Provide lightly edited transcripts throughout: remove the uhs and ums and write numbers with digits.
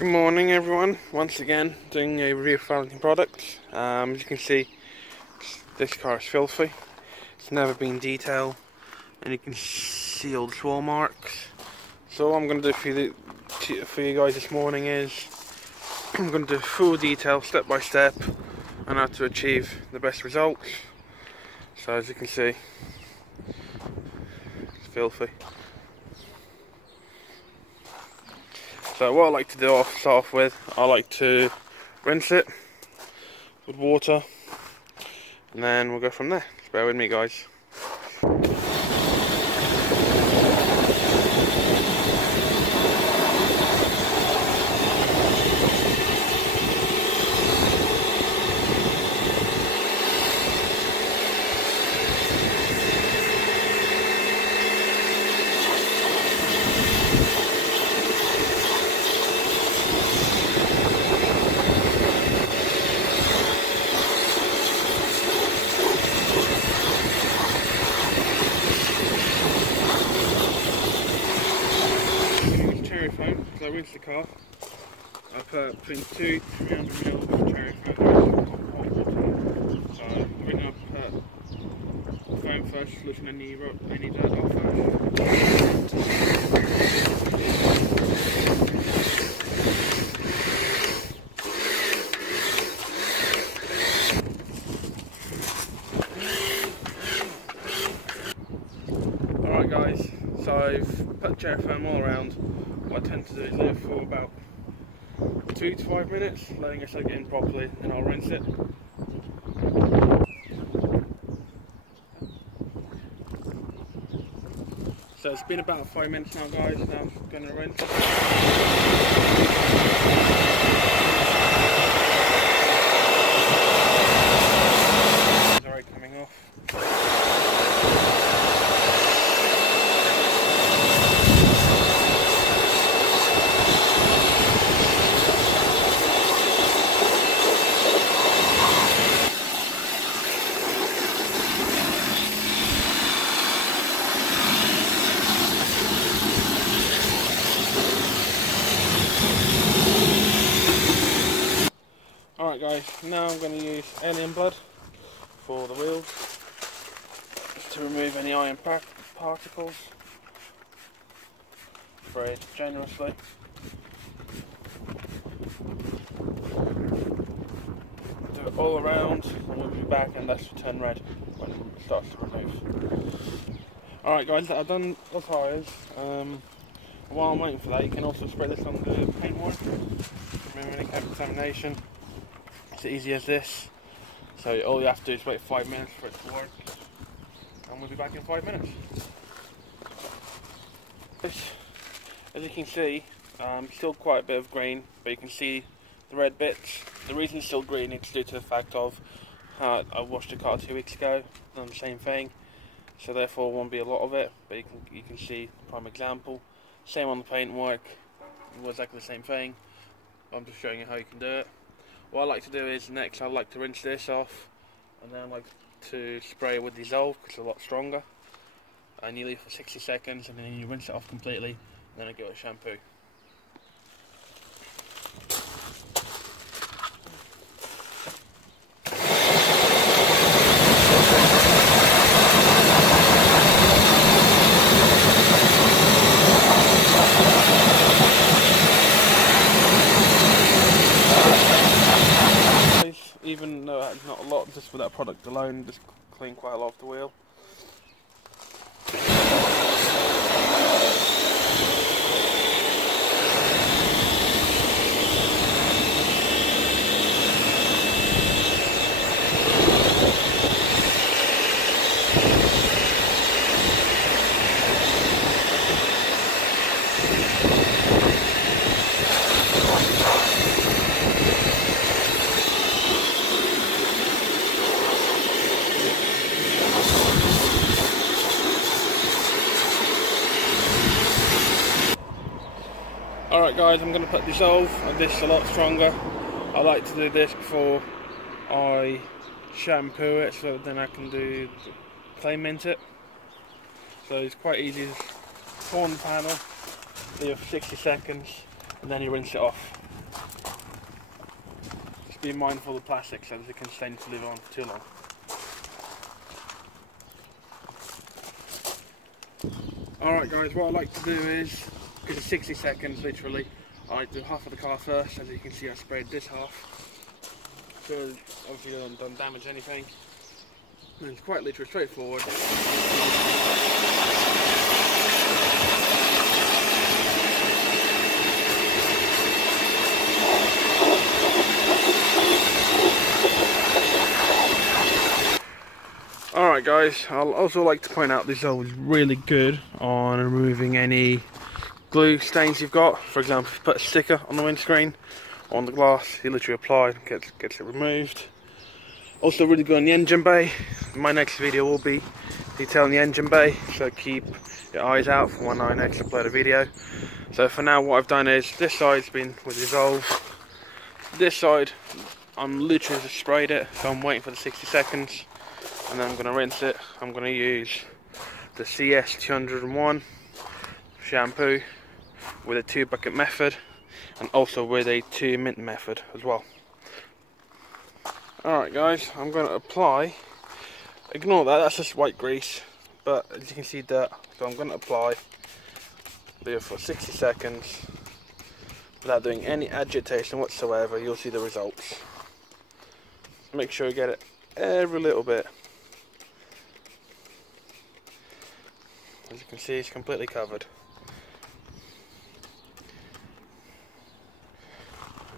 Good morning everyone, once again doing a review of valeting-products. As you can see, this car is filthy, it's never been detailed and you can see all the swirl marks. So what I'm going to do for you guys this morning is I'm going to do full detail, step by step, on how to achieve the best results. So as you can see, it's filthy. So what I like to do, start off with, I like to rinse it with water, and then we'll go from there. Just bear with me, guys. So I rinsed the car. I put between 200 to 300 ml of cherry foam. So we're going to put foam first, solution any dirt off first. Alright guys, so I've put cherry foam all around. What I tend to do is leave it for about 2 to 5 minutes, letting it soak in properly, then I'll rinse it. So it's been about 5 minutes now guys, now I'm going to rinse it. It's already coming off. Alright guys, now I'm going to use alien blood for the wheels, just to remove any iron particles. Very generously. Do it all around and we'll be back and that's to turn red when it starts to remove. Alright guys, I've done the tyres. While I'm waiting for that, you can also spray this on the paintwork to remove any contamination. It's as easy as this. So all you have to do is wait 5 minutes for it to work, and we'll be back in 5 minutes. As you can see, still quite a bit of green, but you can see the red bits. The reason it's still green is due to the fact of I washed the car 2 weeks ago, done the same thing, so therefore won't be a lot of it, but you can see the prime example. Same on the paintwork, it was exactly the same thing. I'm just showing you how you can do it. What I like to do is next I like to rinse this off, and then I like to spray with Dizzolve because it's a lot stronger, and you leave for 60 seconds and then you rinse it off completely, and then I give it a shampoo. Even though it's not a lot, just for that product alone, just clean quite a lot of the wheel. Alright guys, I'm going to put Dizzolve, and this is a lot stronger. I like to do this before I shampoo it, so then I can do clay mint it. So it's quite easy. Pour on the panel, leave it for 60 seconds, and then you rinse it off. be mindful of the plastic so that it can stay to live on for too long. Alright guys, what I like to do is, because it's 60 seconds literally, I like to do half of the car first. As you can see, I sprayed this half, so obviously I don't damage anything. And it's quite literally straightforward. Alright guys, I'll also like to point out this Dizzolve is really good on removing any glue stains you've got. For example, if you put a sticker on the windscreen or on the glass, you literally apply it, gets it removed. Also really good on the engine bay. My next video will be detailing the engine bay, so keep your eyes out for when I next upload a video. So for now what I've done is, this side's been with Dizzolve. This side, I'm literally just sprayed it, so I'm waiting for the 60 seconds. And then I'm going to rinse it. I'm going to use the CS201 shampoo with a 2-bucket method, and also with a 2-mint method as well. Alright guys, I'm going to apply, ignore that, that's just white grease, but as you can see dirt, so I'm going to apply, do it for 60 seconds without doing any agitation whatsoever. You'll see the results. Make sure you get it every little bit. As you can see, it's completely covered.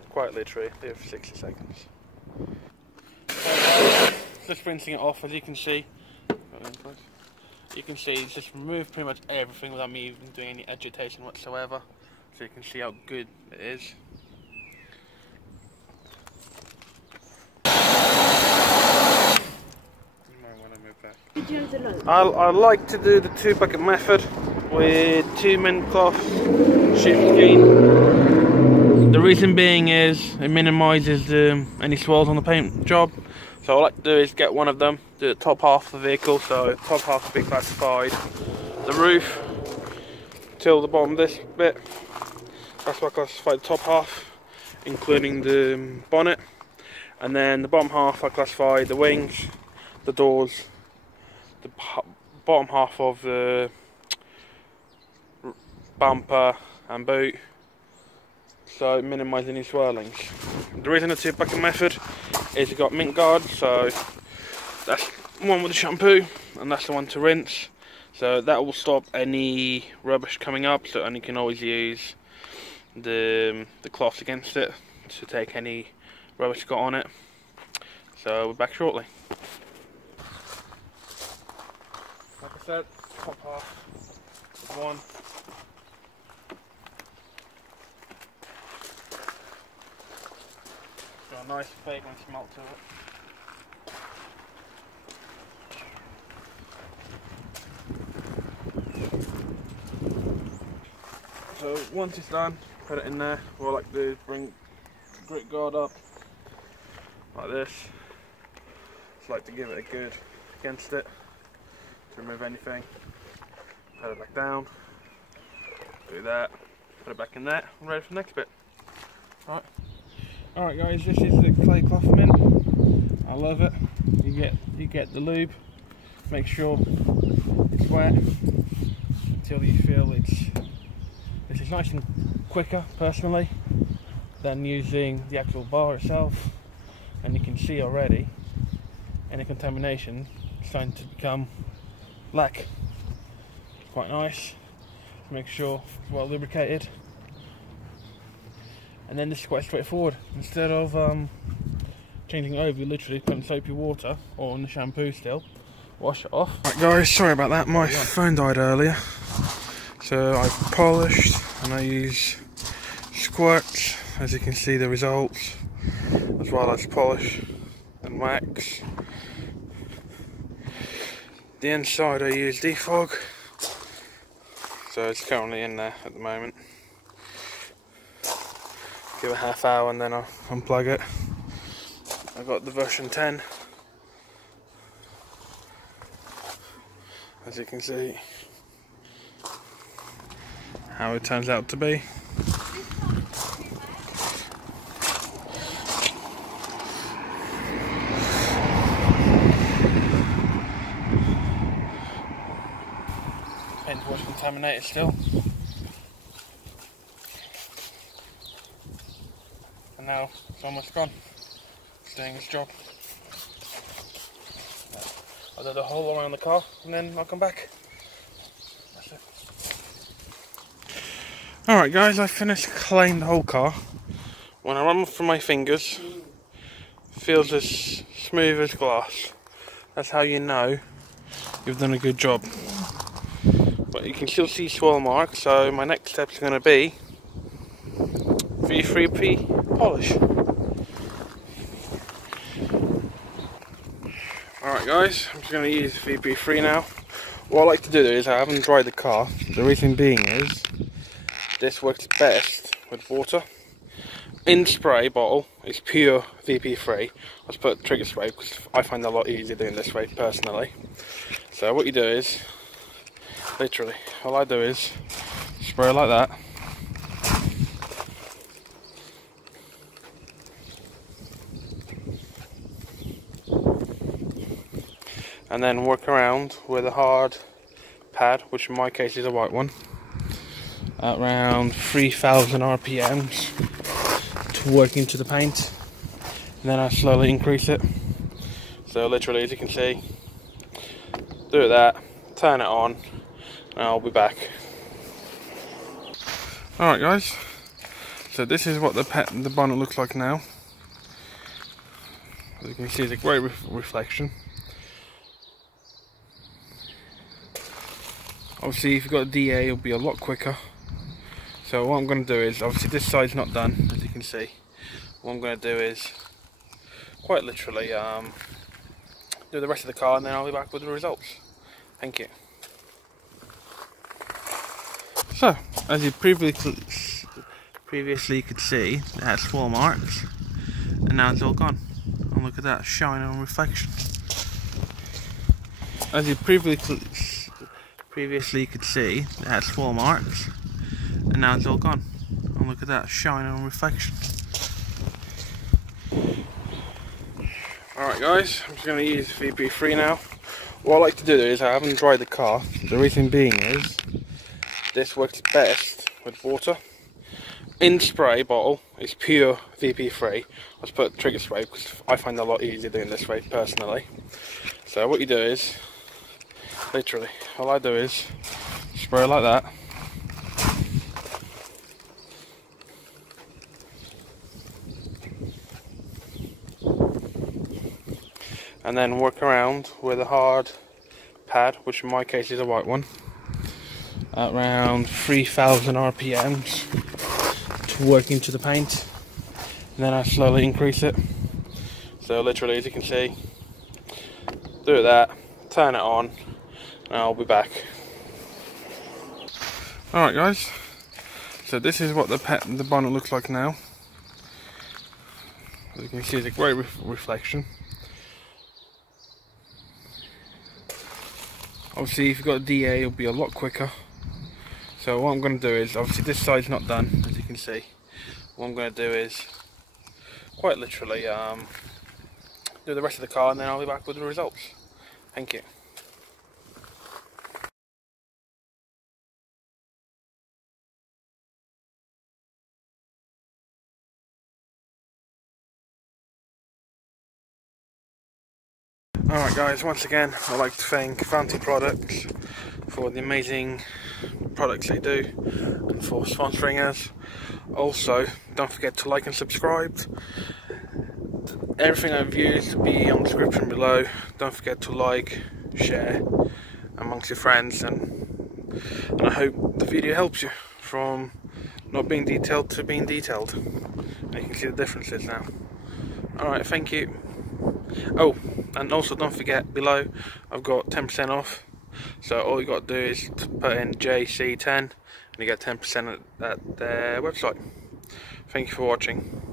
Quite literally, do it for 60 seconds. Just rinsing it off, as you can see. You can see it's just removed pretty much everything without me even doing any agitation whatsoever. So you can see how good it is. I like to do the 2-bucket method with 2 mint cloths, sheep's skin. The reason being is it minimises any swirls on the paint job. So what I like to do is get one of them, do the top half of the vehicle, so the top half will be classified, the roof till the bottom of this bit, that's why I classify the top half, including the bonnet, and then the bottom half I classify the wings, the doors, the bottom half of the bumper and boot, so minimise any swirlings. The reason the 2-bucket method is you've got mint guard, so that's one with the shampoo and that's the one to rinse, so that will stop any rubbish coming up, so, and you can always use the cloth against it to take any rubbish got on it. So we're back shortly. Like I said, top half is one. Got a nice fragrant smell to it. So once it's done, put it in there. What I like to do is bring the grit guard up like this. Just like to give it a good against it to remove anything. Put it back down. Do that. Put it back in there. I'm ready for the next bit. Alright guys, this is the clay cloth mint. I love it. You get the lube. Make sure it's wet until you feel this is nice and quicker personally than using the actual bar itself, and you can see already any contamination starting to become black. Quite nice. Make sure it's well lubricated, and then this is quite straightforward. Instead of changing it over, you literally put in soapy water or in the shampoo still, wash it off. Right guys, sorry about that, my phone died earlier. So I've polished and I use Siquartz, as you can see the results, as well as polish and wax. The inside I use Defog, so it's currently in there at the moment. Give it a half hour and then I'll unplug it. I've got the version 10, as you can see how it turns out to be. paint was contaminated still. And now it's almost gone. It's doing its job. I'll do the hole around the car and then I'll come back. That's it. Alright guys, I finished cleaning the whole car. When I run through my fingers, it feels as smooth as glass. That's how you know you've done a good job. But you can still see swirl marks, so my next step is going to be V3P polish. Alright guys, I'm just going to use VP3 now. What I like to do is, I haven't dried the car. The reason being is, this works best with water. In spray bottle, it's pure VP3. I just put trigger spray because I find it a lot easier doing this way personally. So what you do is, literally, all I do is spray like that. And then work around with a hard pad, which in my case is a white one, at around 3000 RPMs. Work into the paint, and then I slowly increase it. So literally, as you can see, do that, turn it on, and I'll be back. Alright guys, so this is what the bonnet looks like now. As you can see, it's a great reflection. Obviously if you've got a DA, it'll be a lot quicker. So what I'm going to do is, obviously this side's not done, as you can see. What I'm going to do is, quite literally, do the rest of the car and then I'll be back with the results. Thank you. So, as you previously could see, it had swirl marks, and now it's all gone. And look at that, shine on reflection. As you previously could see, it had swirl marks, and now it's all gone. And look at that, shine on reflection. Alright guys, I'm just going to use VP3 now. What I like to do is, I haven't dried the car. The reason being is, this works best with water. In spray bottle, it's pure VP3. I just put trigger spray because I find it a lot easier doing this way personally. So what you do is, literally, all I do is spray like that. And then work around with a hard pad, which in my case is a white one, at around 3000 RPMs to work into the paint. And then I slowly increase it. So literally, as you can see, do that, turn it on, and I'll be back. Alright guys, so this is what the bonnet looks like now. As you can see, it's a great reflection. Obviously if you've got a DA, it'll be a lot quicker. So what I'm going to do is, obviously this side's not done, as you can see. What I'm going to do is, quite literally, do the rest of the car and then I'll be back with the results. Thank you. Alright guys, once again I'd like to thank valeting-products for the amazing products they do and for sponsoring us. Also, don't forget to like and subscribe. Everything I've used will be on the description below. Don't forget to like, share amongst your friends, and I hope the video helps you from not being detailed to being detailed. And you can see the differences now. Alright, thank you. Oh, and also don't forget, below I've got 10% off, so all you got to do is to put in JC10 and you get 10% at their website. Thank you for watching.